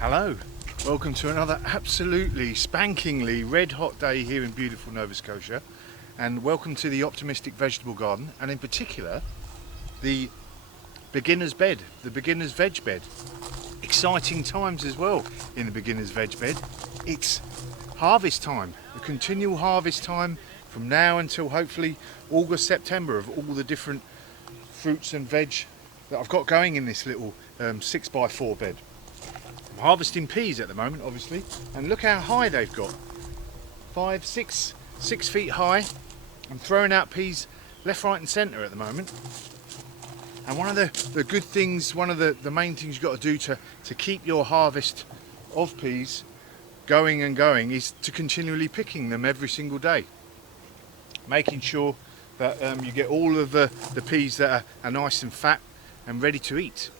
Hello, welcome to another absolutely spankingly red hot day here in beautiful Nova Scotia, and welcome to the Optimistic Vegetable Garden, and in particular the beginner's bed, the beginner's veg bed. Exciting times as well in the beginner's veg bed. It's harvest time, a continual harvest time from now until hopefully August, September, of all the different fruits and veg that I've got going in this little 6x4 bed. I'm harvesting peas at the moment, obviously, and look how high they've got. 6 feet high. I'm throwing out peas left, right and centre at the moment. And one of the good things, one of the main things you've got to do to keep your harvest of peas going and going is to continually picking them every single day. Making sure that you get all of the peas that are nice and fat and ready to eat.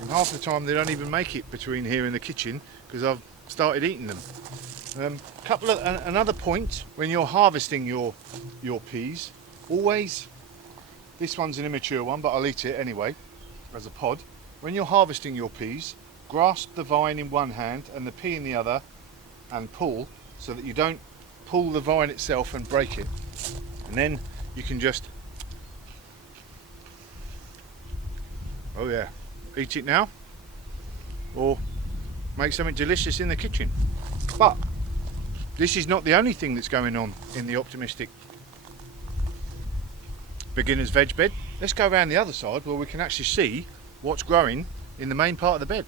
And half the time they don't even make it between here and the kitchen because I've started eating them. Another point when you're harvesting your peas, always, this one's an immature one but I'll eat it anyway as a pod. When you're harvesting your peas, grasp the vine in one hand and the pea in the other and pull so that you don't pull the vine itself and break it. And then you can just, oh yeah, eat it now or make something delicious in the kitchen. But this is not the only thing that's going on in the Optimistic Beginner's Veg bed. Let's go around the other side where we can actually see what's growing in the main part of the bed.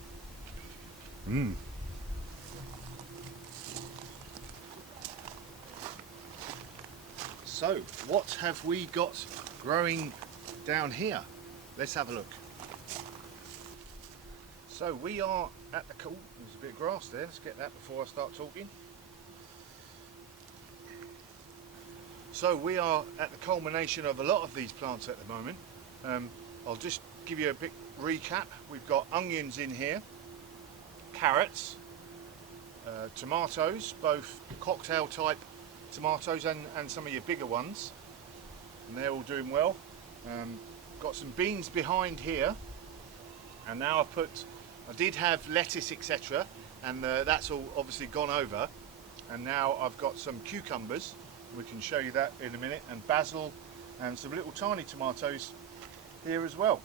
So what have we got growing down here? Let's have a look. So we are at the, there's a bit of grass there, let's get that before I start talking. So we are at the culmination of a lot of these plants at the moment. I'll just give you a big recap. We've got onions in here, carrots, tomatoes, both cocktail type tomatoes and some of your bigger ones, and they're all doing well. Got some beans behind here, and now I did have lettuce etc, and that's all obviously gone over, and now I've got some cucumbers, we can show you that in a minute, and basil and some little tiny tomatoes here as well.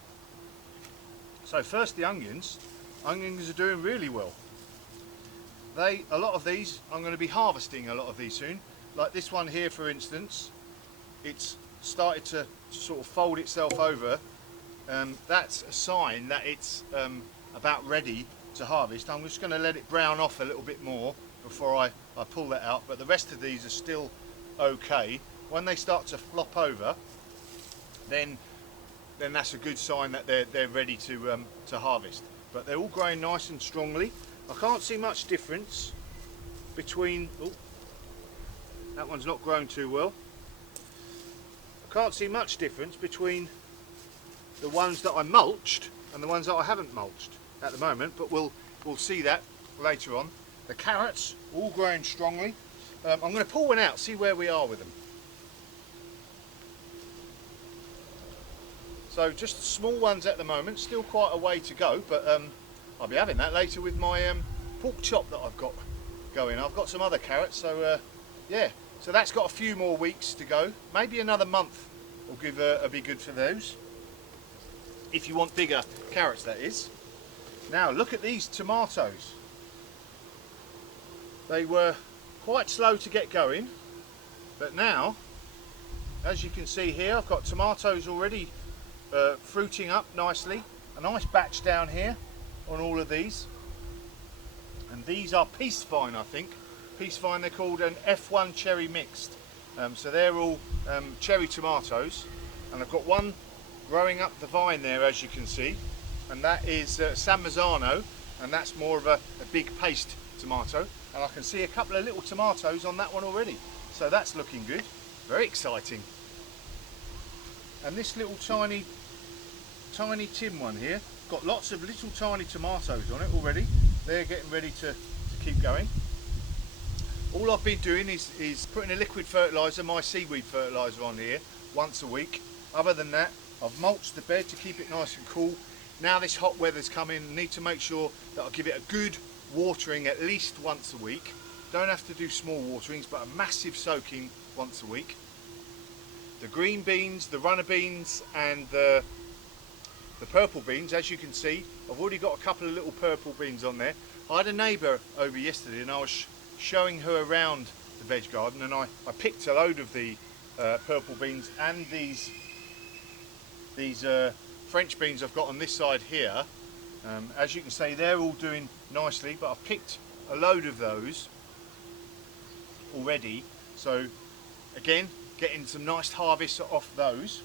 So first the onions are doing really well. A lot of these, I'm going to be harvesting a lot of these soon. Like this one here for instance, it's started to sort of fold itself over. That's a sign that it's about ready to harvest. I'm just going to let it brown off a little bit more before I pull that out, but the rest of these are still okay. When they start to flop over, then that's a good sign that they're ready to harvest. But they're all growing nice and strongly. I can't see much difference between, oh, that one's not grown too well. I can't see much difference between the ones that I mulched and the ones that I haven't mulched at the moment, but we'll see that later on. The carrots all growing strongly. I'm going to pull one out, see where we are with them. So just small ones at the moment, still quite a way to go, but I'll be having that later with my pork chop that I've got going. I've got some other carrots, so yeah. So that's got a few more weeks to go. Maybe another month will be good for those. If you want bigger carrots, that is. Now look at these tomatoes. They were quite slow to get going, but now, as you can see here, I've got tomatoes already fruiting up nicely. A nice batch down here on all of these. And these are Peace Vine, I think. Peace Vine, they're called an F1 cherry mixed. So they're all cherry tomatoes, and I've got one growing up the vine there, as you can see, and that is San Marzano, and that's more of a big paste tomato, and I can see a couple of little tomatoes on that one already, so that's looking good, very exciting. And this little tiny tin one here, got lots of little tiny tomatoes on it already. They're getting ready to keep going. All I've been doing is putting a liquid fertiliser, my seaweed fertiliser, on here once a week. Other than that, I've mulched the bed to keep it nice and cool. Now this hot weather's coming, I need to make sure that I give it a good watering at least once a week. Don't have to do small waterings, but a massive soaking once a week. The green beans, the runner beans, and the purple beans, as you can see, I've already got a couple of little purple beans on there. I had a neighbour over yesterday and I was showing her around the veg garden, and I picked a load of the purple beans and these French beans I've got on this side here. As you can see, they're all doing nicely, but I've picked a load of those already. So again, getting some nice harvests off those.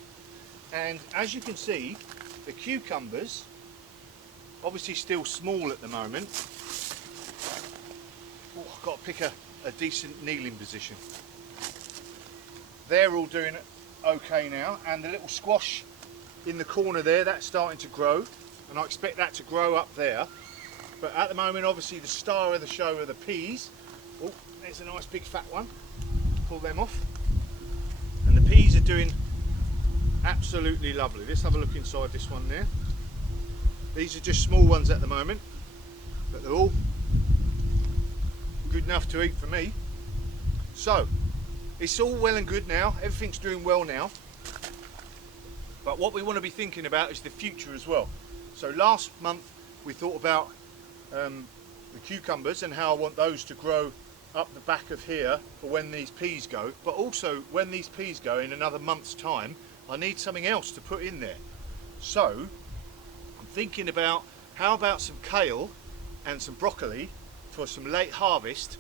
And as you can see, the cucumbers, obviously still small at the moment. Oh, I've got to pick a decent kneeling position. They're all doing okay now, and the little squash in the corner there, that's starting to grow, and I expect that to grow up there. But at the moment, obviously the star of the show are the peas. Oh, there's a nice big fat one. Pull them off. And the peas are doing absolutely lovely. Let's have a look inside this one there. These are just small ones at the moment, but they're all good enough to eat for me. So it's all well and good now, everything's doing well now, but what we want to be thinking about is the future as well. So last month we thought about the cucumbers and how I want those to grow up the back of here for when these peas go, but also when these peas go in another month's time, I need something else to put in there. So I'm thinking about, how about some kale and some broccoli for some late harvest,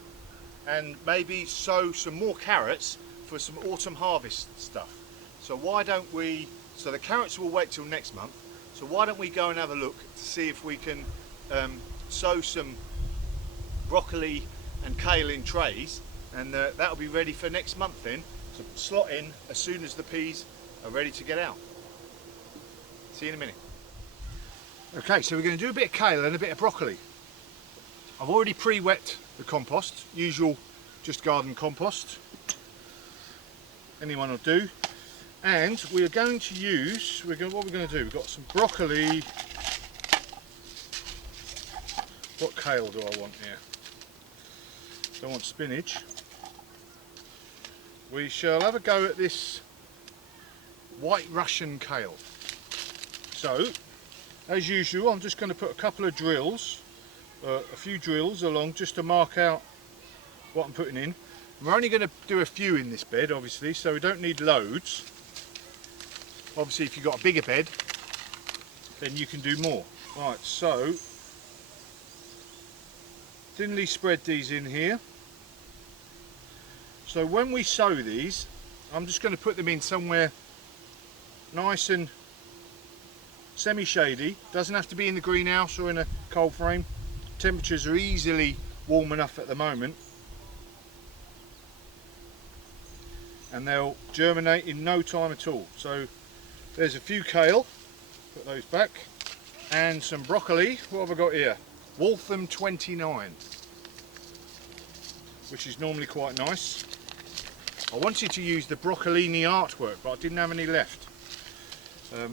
and maybe sow some more carrots for some autumn harvest stuff. So why don't we, so the carrots will wait till next month, so why don't we go and have a look to see if we can sow some broccoli and kale in trays, and that'll be ready for next month then, so slot in as soon as the peas are ready to get out. See you in a minute. Okay, so we're going to do a bit of kale and a bit of broccoli. I've already pre-wet the compost, usual just garden compost, anyone will do. And we are going to use, what we're going to do, we've got some broccoli. What kale do I want here? Don't want spinach. We shall have a go at this white Russian kale. So, as usual, I'm just going to put a couple of drills, a few drills along just to mark out what I'm putting in. We're only going to do a few in this bed, obviously, so we don't need loads. Obviously, if you've got a bigger bed, then you can do more. Right, so thinly spread these in here. So when we sow these, I'm just going to put them in somewhere nice and semi-shady. Doesn't have to be in the greenhouse or in a cold frame. Temperatures are easily warm enough at the moment, and they'll germinate in no time at all. So there's a few kale, put those back, and some broccoli. What have I got here? Waltham 29, which is normally quite nice. I wanted to use the broccolini artwork, but I didn't have any left.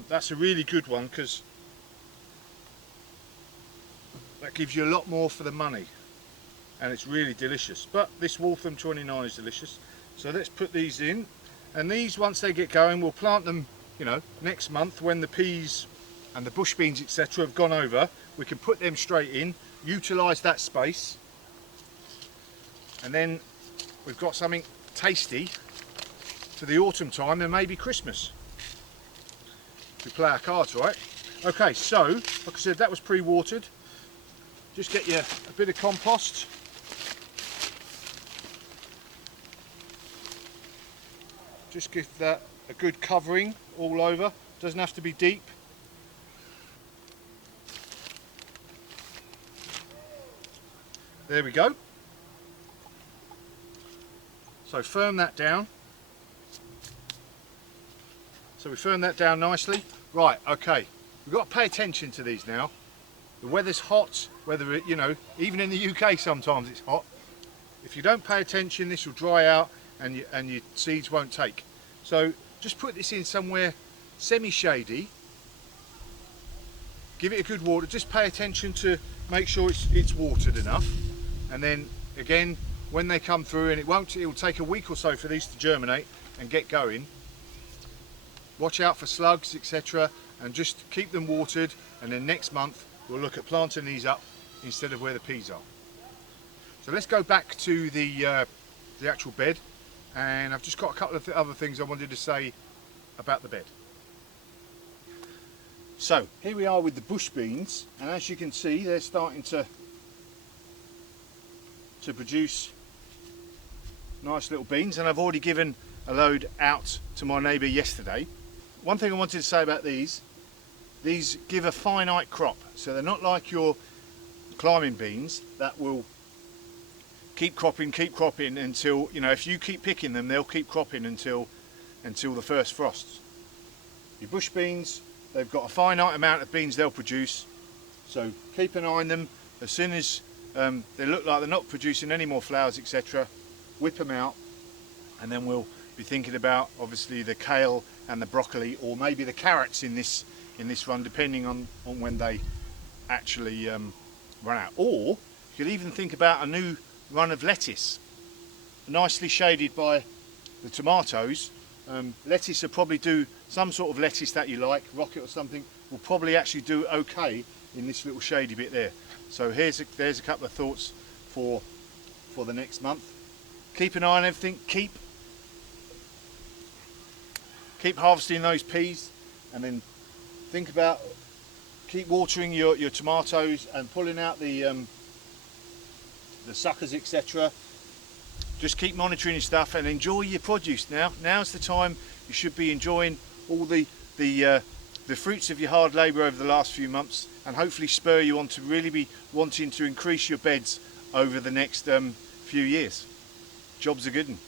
That's a really good one because that gives you a lot more for the money, and it's really delicious. But this Waltham 29 is delicious. So let's put these in, and these, once they get going, we'll plant them, you know, next month when the peas and the bush beans etc. have gone over. We can put them straight in, utilise that space, and then we've got something tasty for the autumn time and maybe Christmas. We play our cards right. Okay, so like I said, that was pre-watered. Just get you a bit of compost. Just give that a good covering all over. Doesn't have to be deep. There we go. So firm that down. So we firm that down nicely. Right, okay. We've got to pay attention to these now. The weather's hot, whether it, you know, even in the UK sometimes it's hot. If you don't pay attention, this will dry out and your seeds won't take. So just put this in somewhere semi-shady. Give it a good water. Just pay attention to make sure it's watered enough, and then again when they come through, and it'll take a week or so for these to germinate and get going. Watch out for slugs, etc., and just keep them watered, and then next month we'll look at planting these up instead of where the peas are. So let's go back to the actual bed, and I've just got a couple of other things I wanted to say about the bed. So here we are with the bush beans, and as you can see they're starting to produce nice little beans, and I've already given a load out to my neighbour yesterday. One thing I wanted to say about these give a finite crop, so they're not like your climbing beans that will keep cropping until, you know, if you keep picking them, they'll keep cropping until the first frosts. Your bush beans, they've got a finite amount of beans they'll produce, so keep an eye on them. As soon as they look like they're not producing any more flowers, etc., whip them out, and then we'll be thinking about obviously the kale and the broccoli, or maybe the carrots in this run, depending on when they actually run out. Or you could even think about a new run of lettuce, nicely shaded by the tomatoes. Lettuce will probably do, some sort of lettuce that you like, rocket or something, will probably actually do okay in this little shady bit there. So there's a couple of thoughts for the next month. Keep an eye on everything. Keep harvesting those peas, and then think about keep watering your tomatoes and pulling out the suckers, etc. Just keep monitoring your stuff and enjoy your produce now. Now's the time you should be enjoying all the fruits of your hard labour over the last few months, and hopefully spur you on to really be wanting to increase your beds over the next few years. Job's a good one.